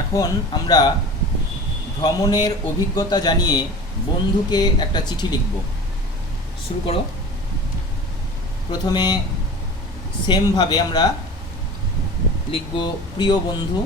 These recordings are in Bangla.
এখন আমরা ভ্রমণের অভিজ্ঞতা জানিয়ে বন্ধুকে একটা চিঠি লিখব। শুরু করো। প্রথমে সেমভাবে আমরা লিখব প্রিয় বন্ধু,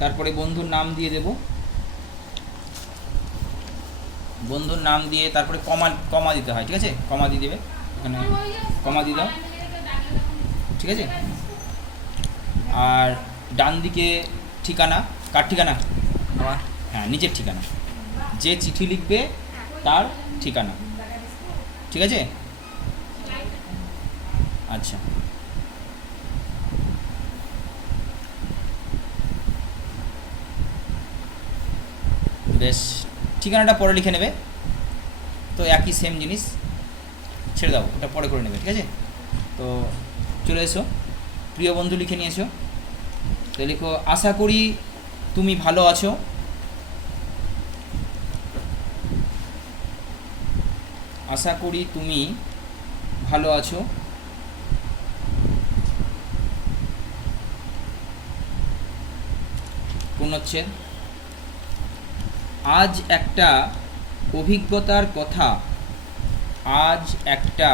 তারপরে বন্ধুর নাম দিয়ে দেব, বন্ধুর নাম দিয়ে তারপরে কমা দিতে হয়, ঠিক আছে? কমা দিয়ে দেবে, এখানে কমা দিয়ে দাও, ঠিক আছে? আর ডান দিকে ঠিকানা, কার ঠিকানা? আমার। হ্যাঁ, নিজের ঠিকানা, যে চিঠি লিখবে তার ঠিকানা, ঠিক আছে? আচ্ছা, বেশ, ঠিকানাটা পরে লিখে নেবে, তো একই সেম জিনিস, ছেড়ে দাও, ওটা পরে করে নেবে, ঠিক আছে? তো চলে এসো, প্রিয় বন্ধু লিখে নিয়েছো, তো লিখো আশা করি তুমি ভালো আছো। আশা করি তুমি ভালো আছো। পূর্ণচ্ছেদ। আজ একটা অভিজ্ঞতার কথা, আজ একটা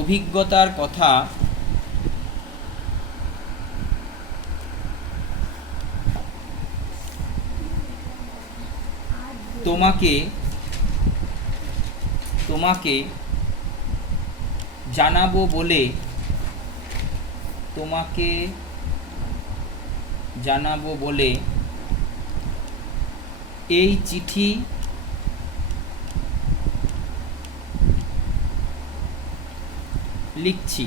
অভিজ্ঞতার কথা তোমাকে জানাবো বলে এই চিঠি লিখছি।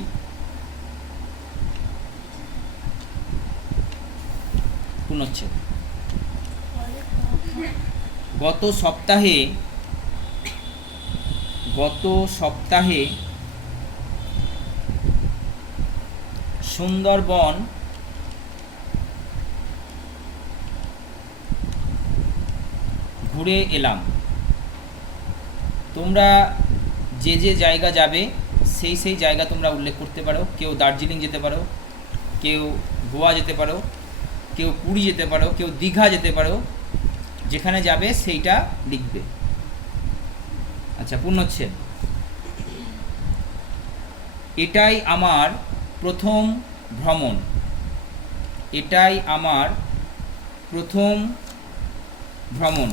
পুনচ্ছেদ। গত সপ্তাহে সুন্দরবন ঘুরে এলাম। তোমরা যে যে জায়গা যাবে সেই সেই জায়গা তোমরা উল্লেখ করতে পারো। কেউ দার্জিলিং যেতে পারো, কেউ গোয়া যেতে পারো, কেউ পুরী যেতে পারো, কেউ দীঘা যেতে পারো, যেখানে যাবে সেইটা লিখবে। আচ্ছা, পূর্ণচ্ছেদ। এটাই আমার প্রথম ভ্রমণ। এটাই আমার প্রথম ভ্রমণ।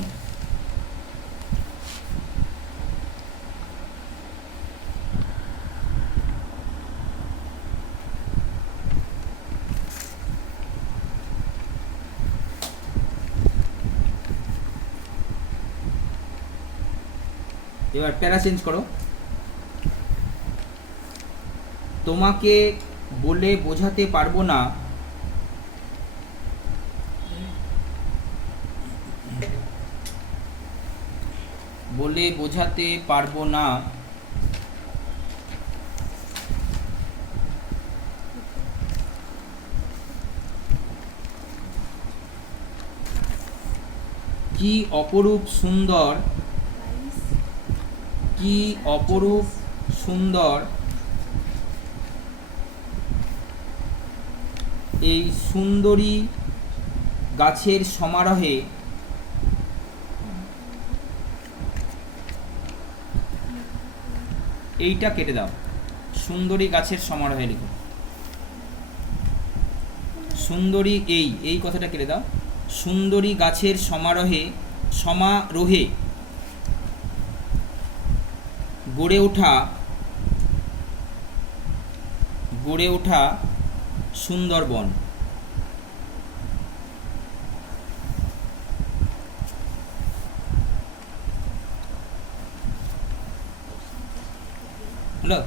এবার প্যারা চেঞ্জ করো। তোমাকে বলে বোঝাতে পারবো না, বলে বোঝাতে পারবো না কি অপরূপ সুন্দর, কি অপরূপ সুন্দর এই সুন্দরী গাছের সমারোহে এইটা কেটে দাও, সুন্দরী গাছের সমারোহে লিখো। সুন্দরী এই কথাটা কেটে দাও। সুন্দরী গাছের সমারোহে গড়ে ওঠা সুন্দরবন। হলো?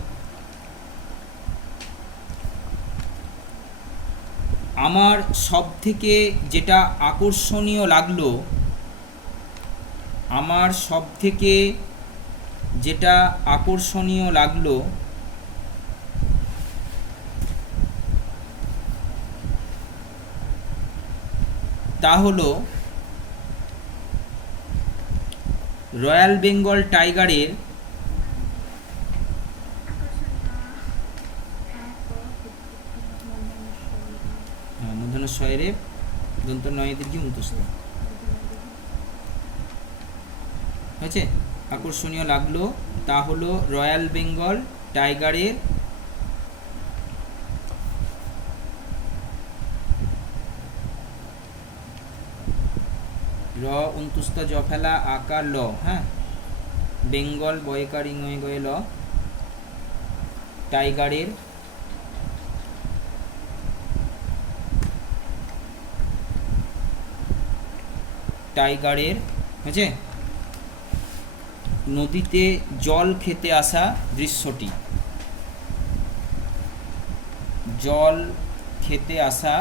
আমার সবথেকে যেটা আকর্ষণীয় লাগলো, আমার সবথেকে যেটা আকর্ষণীয় লাগলো তা হলো রয়্যাল বেঙ্গল টাইগারের শয়ের দন্ত নয় দীর্ঘি অন্তুস্ত হয়েছে। আকর্ষণীয় লাগলো তা হলো রয়্যাল বেঙ্গল টাইগারের র অন্তুস্ত জ ফেলা আকার ল, হ্যাঁ, বেঙ্গল বয়কার ইংয়ে গয়ে ল, টাইগারের হয়েছে নদীতে জল খেতে আসা দৃশ্যটি, জল খেতে আসা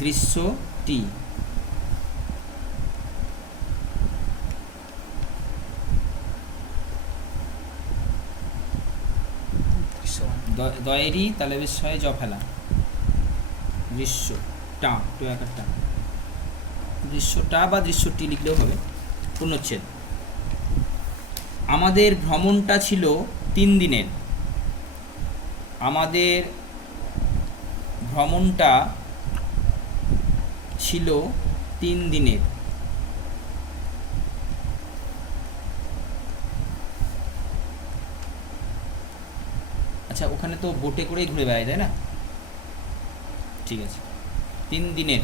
দৃশ্যটি, দয়েরই তালেবের শয়ে জ ফেলা দৃশ্যটা, দৃশ্যটা বা দৃশ্যটি লিখলেও হবে। পূর্ণচ্ছেদ। আমাদের ভ্রমণটা ছিল 3 দিনের। আমাদের ভ্রমণটা ছিল 3 দিনের। আচ্ছা, ওখানে তো বোটে করেই ঘুরে বেড়ায়, তাই না? ঠিক আছে, 3 দিনের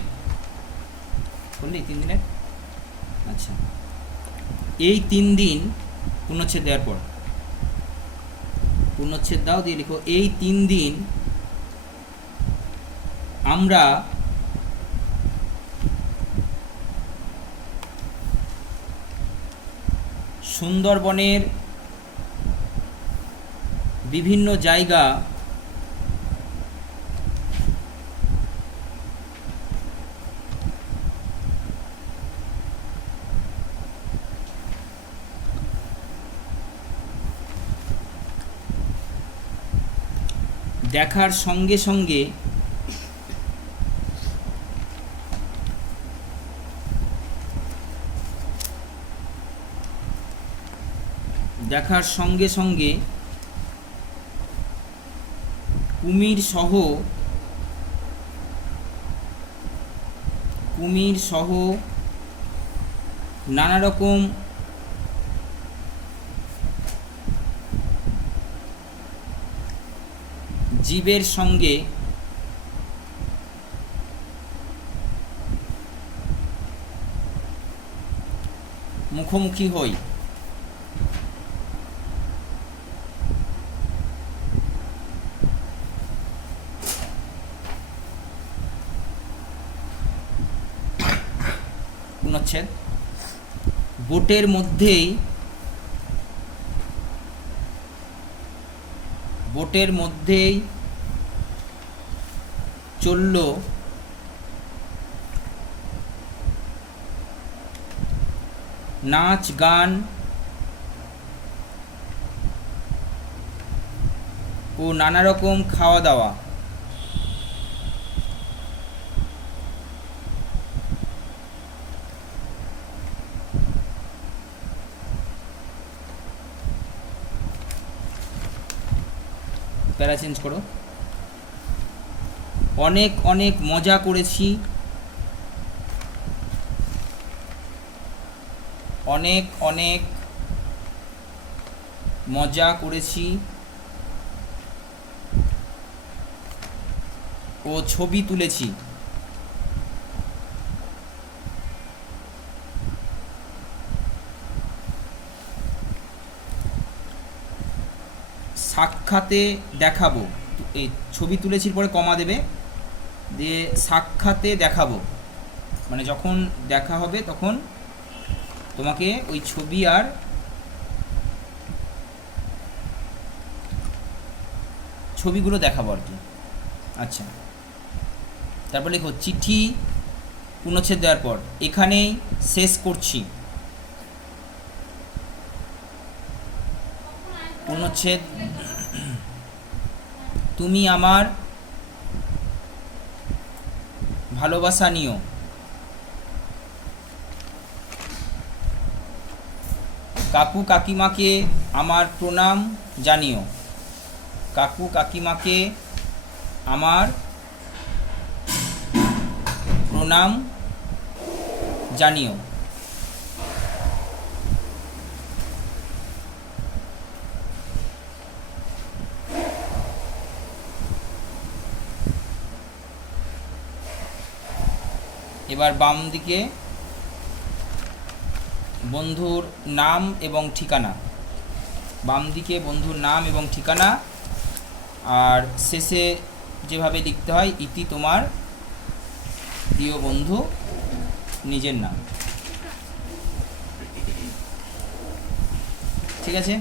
বললি, 3 দিনের। আচ্ছা, এই 3 দিন পূর্ণচ্ছেদ দেওয়ার পর পূর্ণচ্ছেদ দাও, দিয়ে লিখো এই 3 দিন আমরা সুন্দরবনের বিভিন্ন জায়গা দেখার সঙ্গে সঙ্গে কুমির সহ নানা রকম জীবের সঙ্গে মুখোমুখি হই। পূর্ণচ্ছেদ। বোটের মধ্যেই চলল নাচ গান ও নানা রকম খাওয়া দাওয়া। প্যারা চেঞ্জ করো। অনেক অনেক মজা করেছি, অনেক অনেক মজা করেছি ও ছবি তুলেছি। সাক্ষাতে দেখাবো, এই ছবি তুলেছির পরে কমা দেবে, দিয়ে সাক্ষাতে দেখাবো, মানে যখন দেখা হবে তখন তোমাকে ওই ছবি আর ছবিগুলো দেখাবো আর কি। আচ্ছা, তারপর লেখো চিঠি পূর্ণচ্ছেদ দেওয়ার পর এখানেই শেষ করছি। পূর্ণচ্ছেদ। তুমি আমার ভালোবাসা নিও। কাকু কাকিমাকে আমার প্রণাম জানিও। কাকু কাকিমাকে আমার প্রণাম জানিও। এবার বাম দিকে বন্ধুর নাম এবং ঠিকানা, বাম দিকে বন্ধুর নাম এবং ঠিকানা, আর শেষে যেভাবে লিখতে হয় ইতি তোমার প্রিয় বন্ধু নিজের নাম। ঠিক আছে।